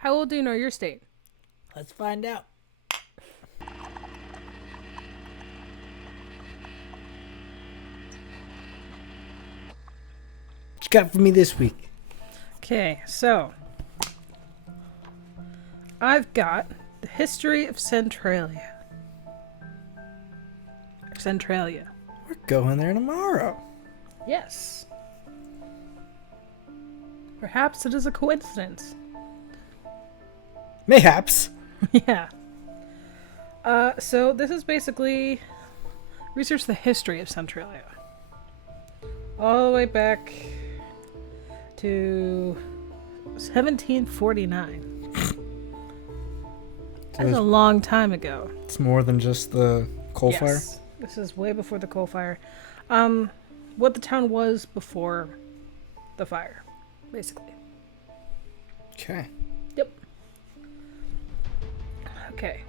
How well do you know your state? Let's find out. What you got for me this week? Okay, so I've got the history of Centralia. Centralia. We're going there tomorrow. Yes. Perhaps it is a coincidence. Mayhaps. Yeah. So this is basically research the history of Centralia. All the way back to 1749. That's a long time ago. It's more than just the coal fire? Yes. This is way before the coal fire. What the town was before the fire, basically. Okay. Yep. Okay.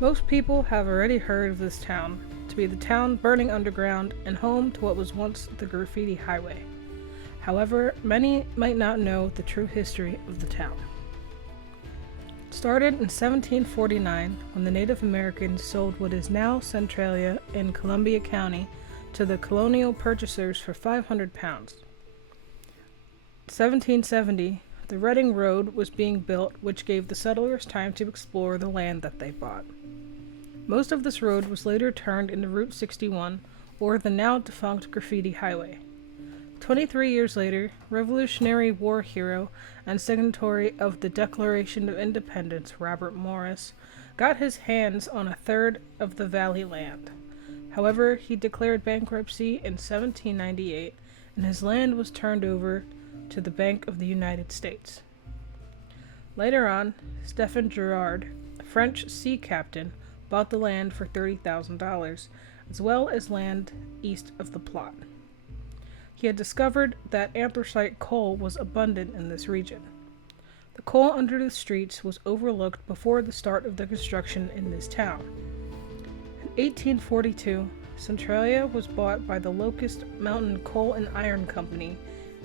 Most people have already heard of this town to be the town burning underground and home to what was once the Graffiti Highway. However, many might not know the true history of the town. It started in 1749 when the Native Americans sold what is now Centralia in Columbia County to the colonial purchasers for 500 pounds. 1770, the Reading Road was being built, which gave the settlers time to explore the land that they bought. Most of this road was later turned into Route 61, or the now defunct Graffiti Highway. 23 years later, Revolutionary War hero and signatory of the Declaration of Independence, Robert Morris, got his hands on a third of the valley land. However, he declared bankruptcy in 1798, and his land was turned over to the Bank of the United States. Later on, Stephen Girard, a French sea captain, bought the land for $30,000, as well as land east of the plot. He had discovered that anthracite coal was abundant in this region. The coal under the streets was overlooked before the start of the construction in this town. In 1842, Centralia was bought by the Locust Mountain Coal and Iron Company.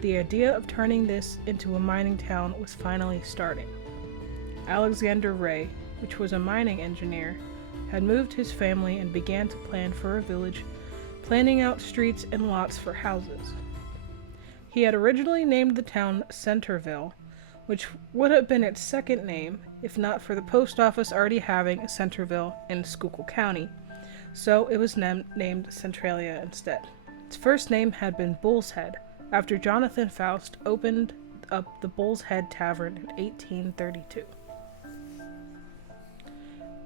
The idea of turning this into a mining town was finally starting. Alexander Ray, which was a mining engineer, had moved his family and began to plan for a village, planning out streets and lots for houses. He had originally named the town Centerville, which would have been its second name if not for the post office already having a Centerville in Schuylkill County, so it was named Centralia instead. Its first name had been Bull's Head, after Jonathan Faust opened up the Bull's Head Tavern in 1832.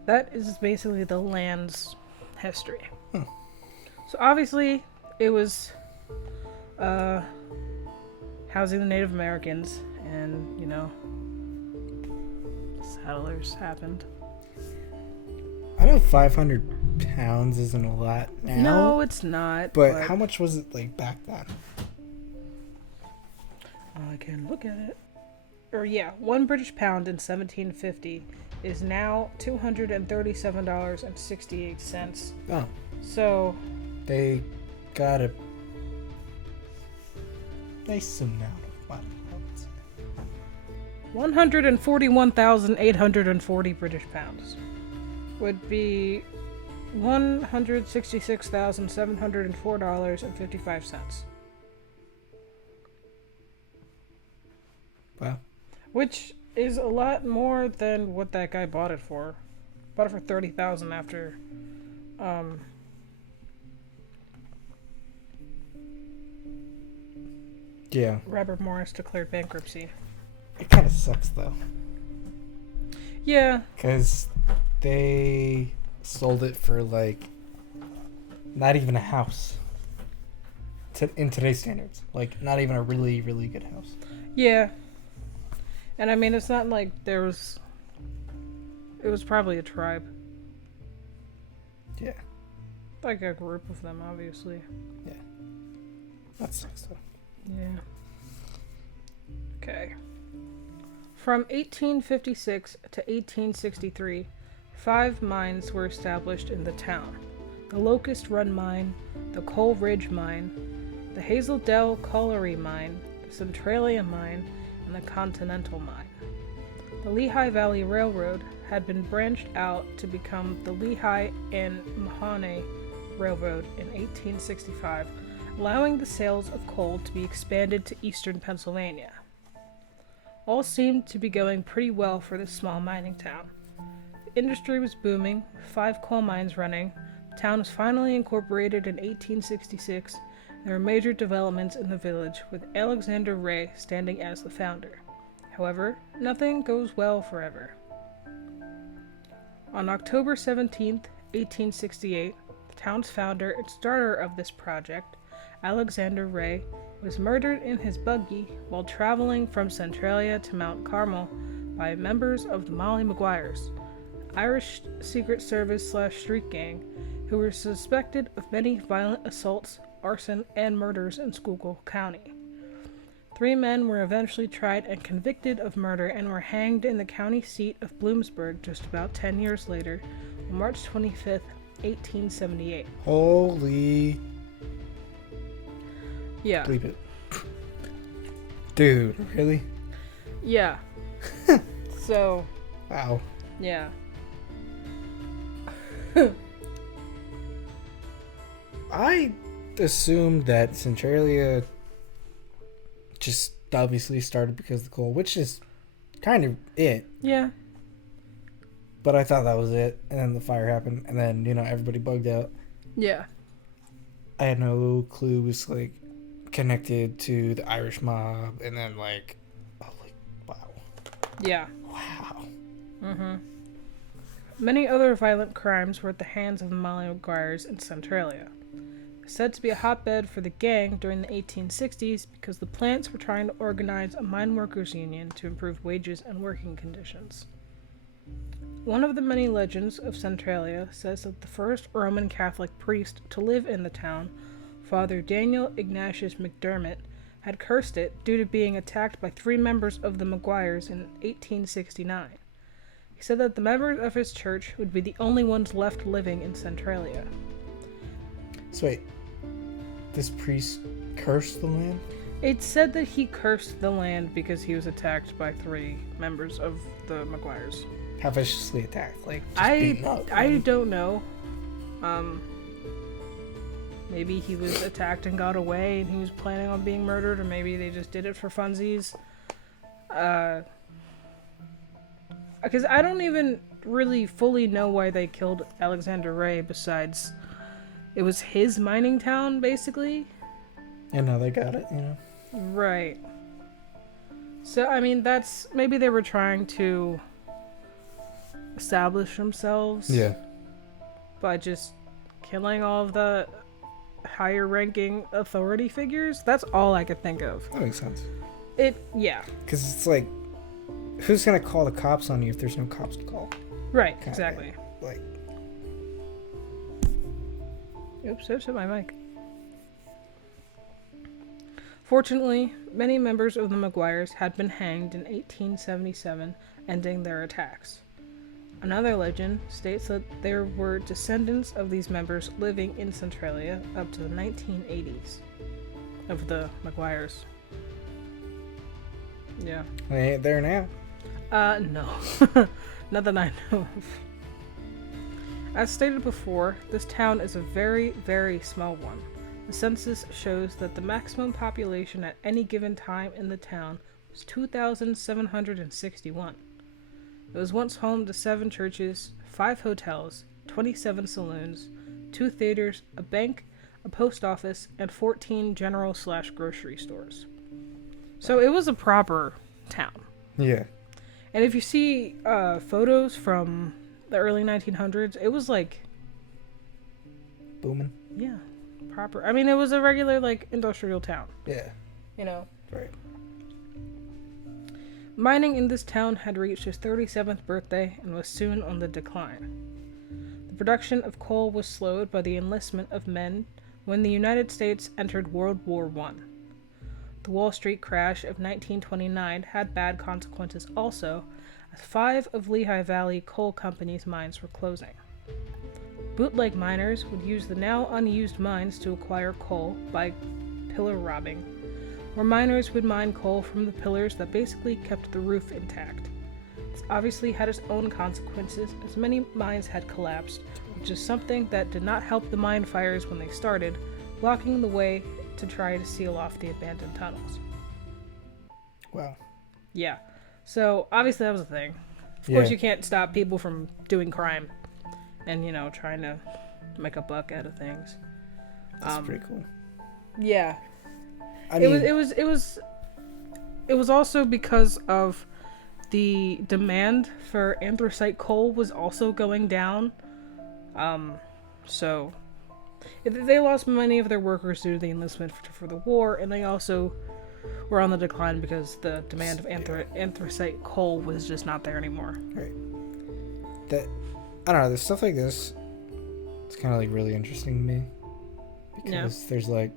That is basically the land's history. So obviously, it was housing the Native Americans, and, settlers happened. I know 500 pounds isn't a lot now. No, it's not. But how much was it back then? I can look at it. One British pound in 1750 is now $237.68. Oh. So They got a nice amount of money. 141,840 British pounds would be $166,704.55. Wow. Which is a lot more than what that guy bought it for. Bought it for $30,000 after Yeah. Robert Morris declared bankruptcy. It kind of sucks though. Yeah. Because they sold it for not even a house. In today's standards. Not even a really, really good house. Yeah. And I mean, it's not like it was probably a tribe. Yeah. Like a group of them, obviously. Yeah. That sucks though. Yeah. Okay. From 1856 to 1863, 5 mines were established in the town. The Locust Run Mine, the Coal Ridge Mine, the Hazel Dell Colliery Mine, the Centralia Mine, and the Continental Mine. The Lehigh Valley Railroad had been branched out to become the Lehigh and Mahoney Railroad in 1865, allowing the sales of coal to be expanded to eastern Pennsylvania. All seemed to be going pretty well for this small mining town. The industry was booming, with 5 coal mines running. The town was finally incorporated in 1866. There were major developments in the village, with Alexander Ray standing as the founder. However, nothing goes well forever. On October 17th, 1868, the town's founder and starter of this project, Alexander Ray, was murdered in his buggy while traveling from Centralia to Mount Carmel by members of the Molly Maguires, Irish Secret Service / street gang, who were suspected of many violent assaults, arson, and murders in Schuylkill County. 3 men were eventually tried and convicted of murder and were hanged in the county seat of Bloomsburg just about 10 years later, on March 25th, 1878. Holy. Yeah. Bleep it. Dude, really? Yeah. So. Wow. Yeah. I assumed that Centralia just obviously started because of the coal, which is kind of it. Yeah. But I thought that was it, and then the fire happened, and then, everybody bugged out. Yeah. I had no clue it was, connected to the Irish mob, and then, wow. Yeah. Wow. Mm-hmm. Many other violent crimes were at the hands of the Molly Maguires in Centralia. Said to be a hotbed for the gang during the 1860s because the plants were trying to organize a mine workers' union to improve wages and working conditions. One of the many legends of Centralia says that the first Roman Catholic priest to live in the town, Father Daniel Ignatius McDermott, had cursed it due to being attacked by 3 members of the Maguires in 1869. He said that the members of his church would be the only ones left living in Centralia. So wait, this priest cursed the land? It's said that he cursed the land because he was attacked by 3 members of the Maguires. How viciously attacked? Beaten up? I don't know. Maybe he was attacked and got away and he was planning on being murdered, or maybe they just did it for funsies. Because I don't even really fully know why they killed Alexander Ray, besides it was his mining town, basically. And now they got it, Right. So, maybe they were trying to establish themselves. Yeah. By just killing all of the higher ranking authority figures. That's all I could think of. That makes sense. Yeah. Because it's who's going to call the cops on you if there's no cops to call? Right, exactly. Oops, my mic. Fortunately, many members of the Maguires had been hanged in 1877, ending their attacks. Another legend states that there were descendants of these members living in Centralia up to the 1980s of the Maguires. Yeah. They ain't there now. No. Not that I know of. As stated before, this town is a very, very small one. The census shows that the maximum population at any given time in the town was 2,761. It was once home to 7 churches, 5 hotels, 27 saloons, 2 theaters, a bank, a post office, and 14 general / grocery stores. So it was a proper town. Yeah. And if you see photos from the early 1900s, it was booming. Yeah, proper. It was a regular industrial town. Yeah. Right. Mining in this town had reached its 37th birthday and was soon on the decline. The production of coal was slowed by the enlistment of men when the United States entered World War I. The Wall Street crash of 1929 had bad consequences also, as 5 of Lehigh Valley Coal Company's mines were closing. Bootleg miners would use the now unused mines to acquire coal by pillar robbing, where miners would mine coal from the pillars that basically kept the roof intact. This obviously had its own consequences, as many mines had collapsed, which is something that did not help the mine fires when they started, blocking the way to try to seal off the abandoned tunnels. Wow. Yeah. So, obviously that was a thing. Of Yeah. course you can't stop people from doing crime and, trying to make a buck out of things. That's pretty cool. Yeah. I mean, It was also because of the demand for anthracite coal was also going down. So they lost many of their workers due to the enlistment for the war, and they also were on the decline because the demand of anthracite coal was just not there anymore. right. I don't know. There's stuff like this. It's kind of like really interesting to me because there's like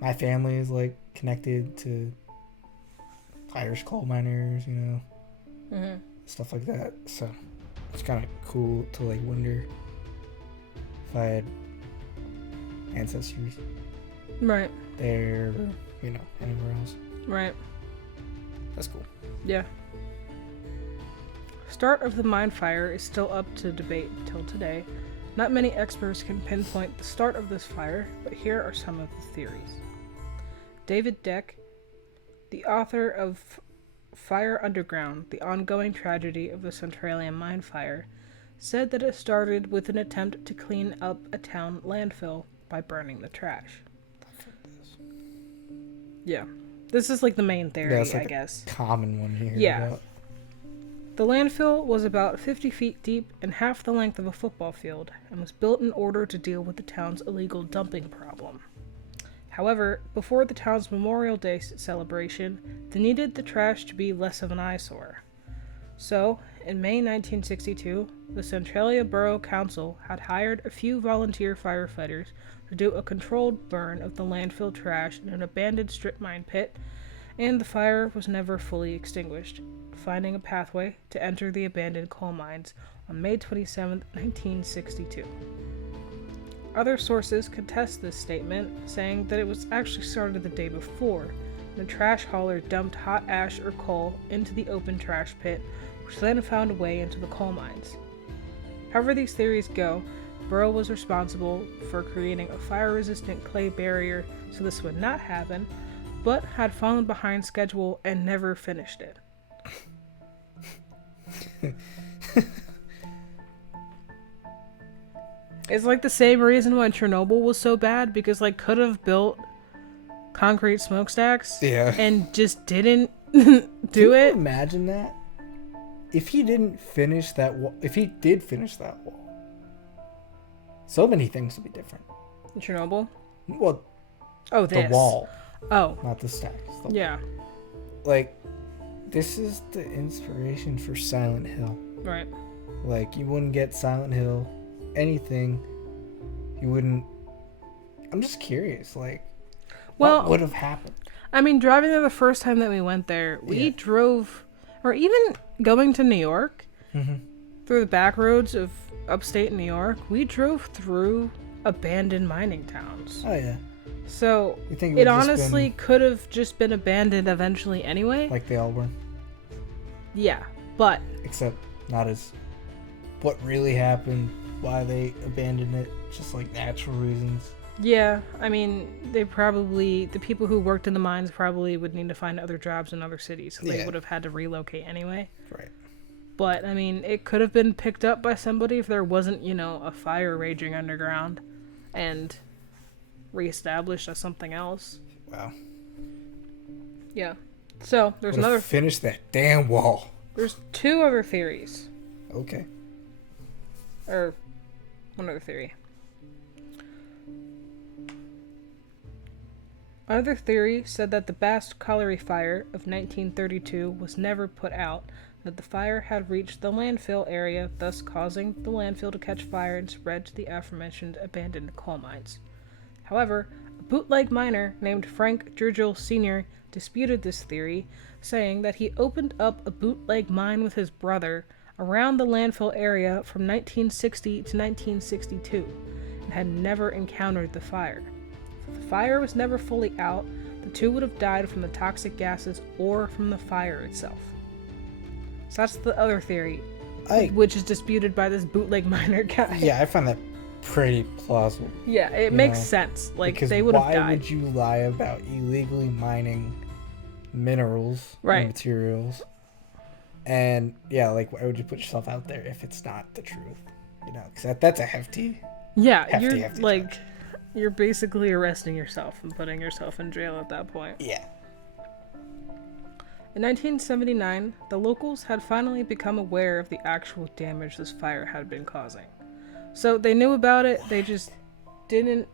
my family is like connected to Irish coal miners, stuff like that. So it's kind of cool to like wonder if I had ancestors Right. there, anywhere else. Right. That's cool. Yeah. Start of the mine fire is still up to debate till today. Not many experts can pinpoint the start of this fire, but here are some of the theories. David Deck, the author of Fire Underground, the ongoing tragedy of the Centralia mine fire, said that it started with an attempt to clean up a town landfill by burning the trash. Yeah. This is like the main theory, Yeah, it's like I guess. Common one here. Yeah. The landfill was about 50 feet deep and half the length of a football field, and was built in order to deal with the town's illegal dumping problem. However, before the town's Memorial Day celebration, they needed the trash to be less of an eyesore. So, in May 1962, the Centralia Borough Council had hired a few volunteer firefighters to do a controlled burn of the landfill trash in an abandoned strip mine pit, and the fire was never fully extinguished, finding a pathway to enter the abandoned coal mines on May 27, 1962. Other sources contest this statement, saying that it was actually started the day before, when a trash hauler dumped hot ash or coal into the open trash pit, which then found a way into the coal mines. However these theories go, Borough was responsible for creating a fire-resistant clay barrier so this would not happen, but had fallen behind schedule and never finished it. It's like the same reason why Chernobyl was so bad, because like could have built concrete smokestacks and just didn't do it. Imagine that. If he didn't finish that wall, if he did finish that wall, so many things would be different. Chernobyl? Well, the the wall. Oh. Not the stacks. Yeah. Like, this is the inspiration for Silent Hill. Right. Like, you wouldn't get Silent Hill, anything. You wouldn't. I'm just curious, like, what would have happened? I mean, driving there the first time that we went there, we drove, or even going to New York, through the back roads of upstate New York, we drove through abandoned mining towns. Oh, yeah. So, You think it honestly could have just been abandoned eventually anyway. like they all were? Yeah, but... Except not as what really happened, why they abandoned it, just like natural reasons. Yeah, I mean, the people who worked in the mines probably would need to find other jobs in other cities, so they would have had to relocate anyway. Right. But, I mean, it could have been picked up by somebody if there wasn't, a fire raging underground and reestablished as something else. Wow. Yeah. So, there's another... Finish that damn wall. There's two other theories. Okay. Or, one other theory. Another theory said that the Bast Colliery Fire of 1932 was never put out, that the fire had reached the landfill area, thus causing the landfill to catch fire and spread to the aforementioned abandoned coal mines. However, a bootleg miner named Frank Drigel Sr. disputed this theory, saying that he opened up a bootleg mine with his brother around the landfill area from 1960 to 1962 and had never encountered the fire. If the fire was never fully out, the two would have died from the toxic gases or from the fire itself. So that's the other theory, I which is disputed by this bootleg miner guy. Yeah, I find that pretty plausible. Yeah, it You makes know, sense. Like, Because they would have why died. would you lie about illegally mining minerals Right. and materials? And yeah, like why would you put yourself out there if it's not the truth? You know, because that's a hefty. Yeah, Hefty like, charge. you're basically arresting yourself and putting yourself in jail at that point. Yeah. In 1979, the locals had finally become aware of the actual damage this fire had been causing. So they knew about it, they just didn't...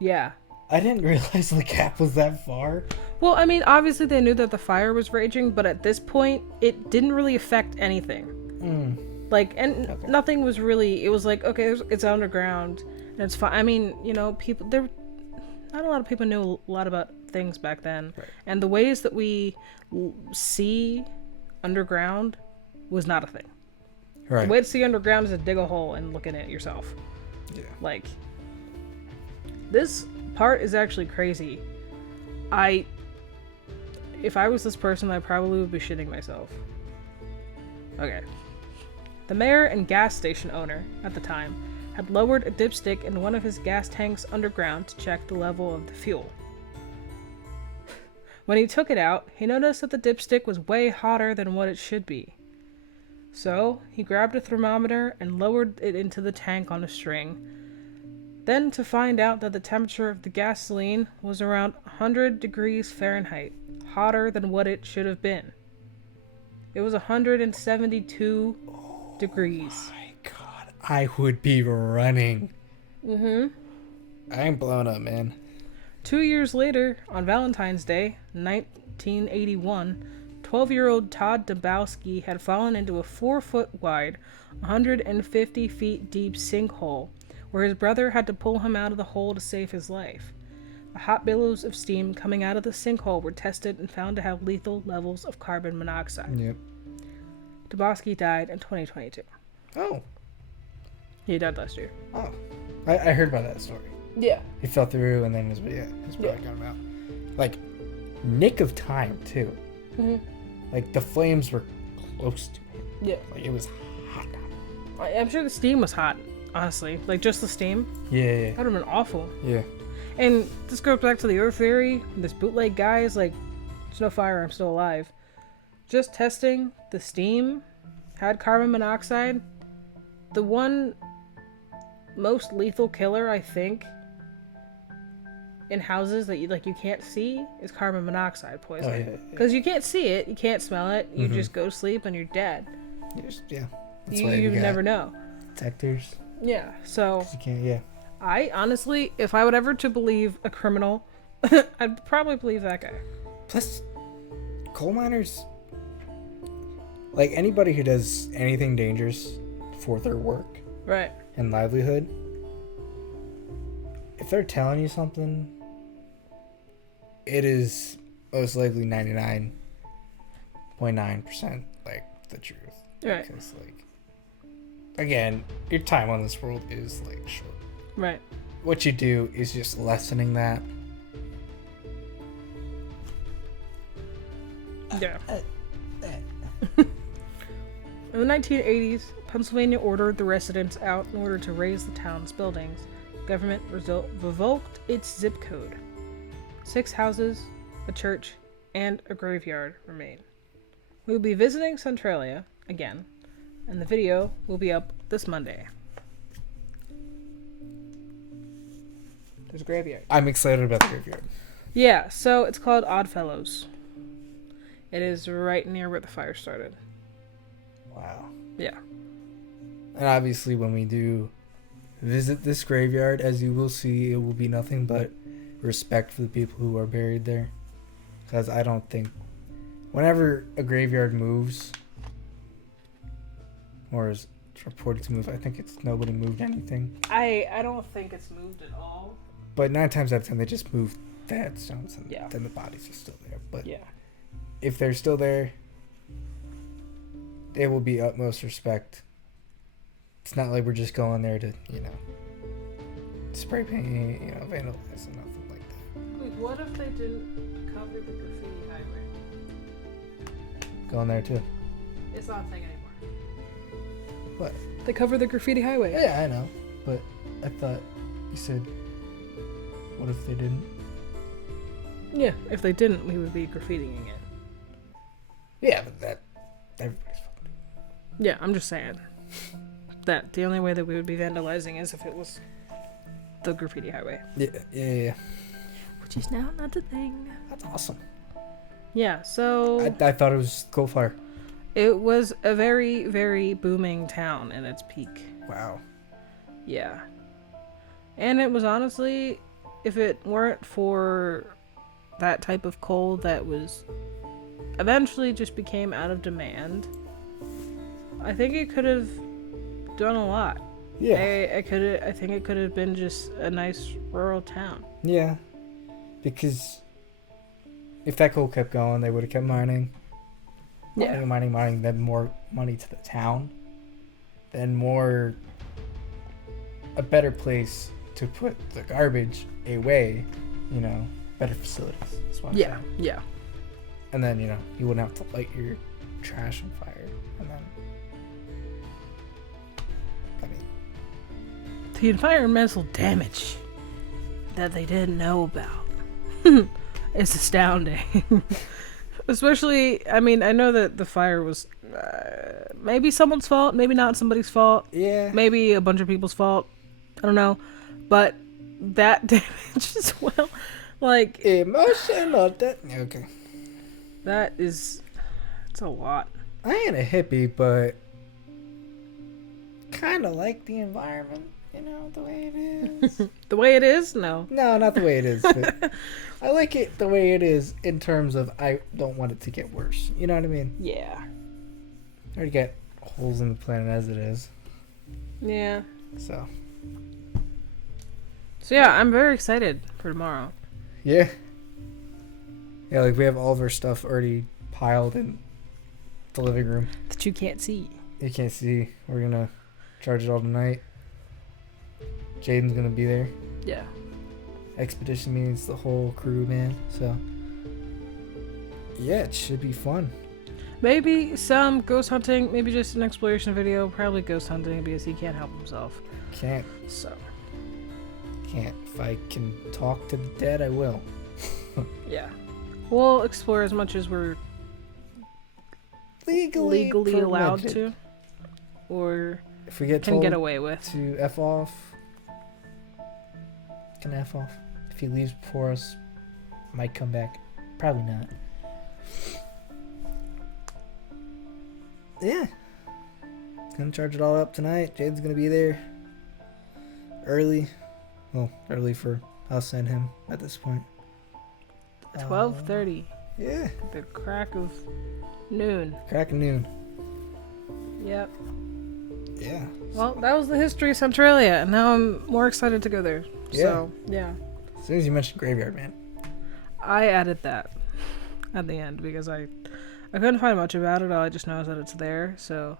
Yeah. I didn't realize the gap was that far. Well, I mean, obviously they knew that the fire was raging, but at this point, it didn't really affect anything. Like, and Okay. nothing was really... It was like, okay, it's underground, and it's fine. I mean, you know, people... Not a lot of people knew a lot about things back then. Right. And the ways that we see underground was not a thing. Right. The way to see underground is to dig a hole and look in it yourself. Yeah. Like, this part is actually crazy. If I was this person, I probably would be shitting myself. Okay. The mayor and gas station owner, at the time, had lowered a dipstick in one of his gas tanks underground to check the level of the fuel. When he took it out, he noticed that the dipstick was way hotter than what it should be. So, he grabbed a thermometer and lowered it into the tank on a string. Then to find out that the temperature of the gasoline was around 100 degrees Fahrenheit, hotter than what it should have been. It was 172 degrees. My God, I would be running. Mm-hmm. I ain't blown up, man. 2 years later, on Valentine's Day, 1981, 12-year-old Todd Dabowski had fallen into a 4-foot wide, 150 feet deep sinkhole, where his brother had to pull him out of the hole to save his life. The hot billows of steam coming out of the sinkhole were tested and found to have lethal levels of carbon monoxide. Yep. Dabowski died in 2022. Oh. He died last year. Oh. I heard about that story. Yeah. He fell through and then his brother got him out. Like, nick of time, too. Mm-hmm. Like, the flames were close to him. Yeah. Like, it was hot. I'm sure the steam was hot, honestly. Like, just the steam. Yeah. That would have been awful. Yeah. And this goes back to the other theory. This bootleg guy is like, there's no fire, I'm still alive. Just testing the steam had carbon monoxide. The one most lethal killer, I think, in houses that you can't see is carbon monoxide poisoning. Oh, yeah. Because you can't see it, you can't smell it, you just go to sleep and you're dead. Yeah. That's You why we got never know. detectors. Yeah, so You can't, yeah. I honestly, if I would ever to believe a criminal, I'd probably believe that guy. Plus, coal miners, like anybody who does anything dangerous for their work Right. and livelihood, if they're telling you something, it is most likely 99.9% like the truth. Right. Because, like, again, your time on this world is like short. Right. What you do is just lessening that. Yeah. In the 1980s, Pennsylvania ordered the residents out in order to raise the town's buildings. Government revoked its zip code. 6 houses, a church, and a graveyard remain. We will be visiting Centralia again, and the video will be up this Monday. There's a graveyard. I'm excited about the graveyard. Yeah, so it's called Oddfellows. It is right near where the fire started. Wow. Yeah. And obviously, when we do visit this graveyard, as you will see, it will be nothing but respect for the people who are buried there. Because I don't think, whenever a graveyard moves, or is reported to move, I think it's nobody moved anything. I don't think it's moved at all. But 9 times out of 10, they just move the headstones, and Yeah. then the bodies are still there. But Yeah. if they're still there, it will be utmost respect. It's not like we're just going there to, spray paint, vandalize and nothing like that. Wait, what if they didn't cover the graffiti highway? Going there too. It's not a thing anymore. What? They cover the graffiti highway. Yeah, I know. But I thought you said, what if they didn't? Yeah, if they didn't, we would be graffitiing it. Yeah, but everybody's fucking doing it. Yeah, I'm just saying that the only way that we would be vandalizing is if it was the graffiti highway. Yeah. Which is now not a thing. That's awesome. Yeah, so I thought it was coal fire. it was a very, very booming town in its peak. Wow. Yeah. And it was honestly, if it weren't for that type of coal that was eventually just became out of demand, I think it could have done a lot. Yeah. I think it could have been just a nice rural town. Yeah. Because if that coal kept going, they would have kept mining. Yeah. Mining, then more money to the town. Then a better place to put the garbage away, better facilities. That's what I'm saying. Yeah. And then, you wouldn't have to light your trash on fire. And then, The environmental damage that they didn't know about is astounding. Especially, I know that the fire was maybe someone's fault, maybe not somebody's fault. Yeah. Maybe a bunch of people's fault. I don't know. But that damage as well, like... Emotional okay. It's a lot. I ain't a hippie, but kind of like the environment, the way it is. The way it is? No. No, not the way it is. But I like it the way it is in terms of I don't want it to get worse. You know what I mean? Yeah. I already got holes in the planet as it is. Yeah. So yeah, I'm very excited for tomorrow. Yeah. Yeah, like we have all of our stuff already piled in the living room. That you can't see. You can't see. We're going to charge it all tonight. Jaden's going to be there. Yeah. Expedition means the whole crew, man. So, yeah, it should be fun. Maybe some ghost hunting. Maybe just an exploration video. Probably ghost hunting because he can't help himself. Can't. So. Can't. If I can talk to the dead, I will. Yeah. We'll explore as much as we're legally allowed to. Or if we get can told get away with. To F off. Can F off. If he leaves before us, might come back. Probably not. Yeah. Gonna charge it all up tonight. Jaden's gonna be there. Early. Well, early for us and him at this point. 12:30. Yeah. The crack of noon. Crack of noon. Yep. Yeah. Well, that was the history of Centralia, and now I'm more excited to go there. Yeah. So, yeah. As soon as you mentioned graveyard, man. I added that at the end because I couldn't find much about it. All I just know is that it's there. So,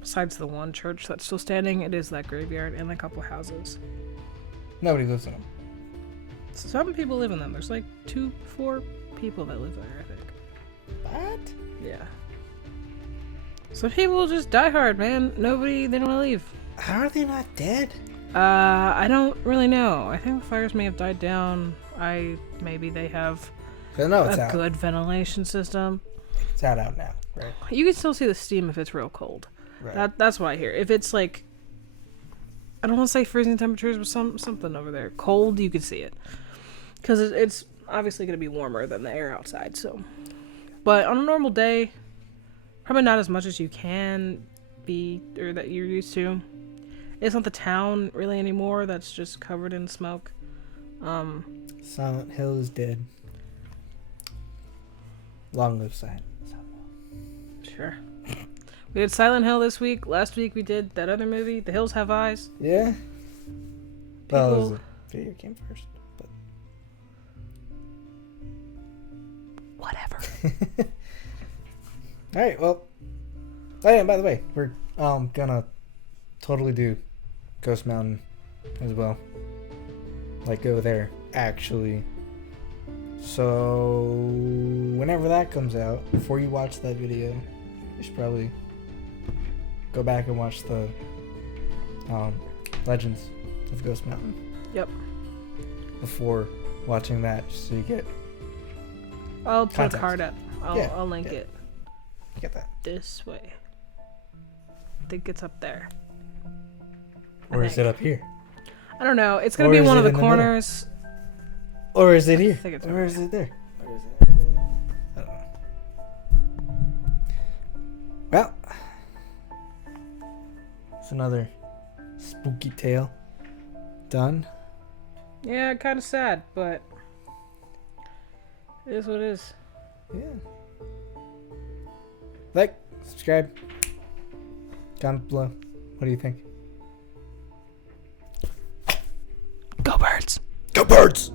besides the one church that's still standing, it is that graveyard and a couple houses. Nobody lives in them. Some people live in them. There's like 4 people that live there, I think. What? Yeah. Some people just die hard, man. They don't want to leave. How are they not dead? I don't really know. I think the fires may have died down. Maybe they have a good ventilation system. It's out now, right? You can still see the steam if it's real cold. Right. That's what I hear. If it's like, I don't want to say freezing temperatures, but something over there cold, you can see it because it's obviously going to be warmer than the air outside. So, but on a normal day, probably not as much as you can be or that you're used to. It's not the town really anymore. That's just covered in smoke. Silent Hill is dead. Long live Silent Hill. Sure. We did Silent Hill this week. Last week we did that other movie, The Hills Have Eyes. Yeah. Well, it was a video game first, but whatever. All right. Well. Oh yeah. By the way, we're gonna totally do Ghost Mountain as well. Like go there actually. So whenever that comes out, before you watch that video, You should probably go back and watch the Legends of Ghost Mountain. Yep. Before watching that, just so you get I'll put a context. card up. I'll link yeah. it You get that. this way. I think it's up there. Or is it up here? I don't know. It's gonna Or be is one of it the in the middle? corners. Or is it here? think it's Or over is there. it there? Or is it? I don't know. Well, it's another spooky tale done. Yeah, kind of sad, but it is what it is. Yeah. Like, subscribe, comment below. What do you think? Go birds! Go birds!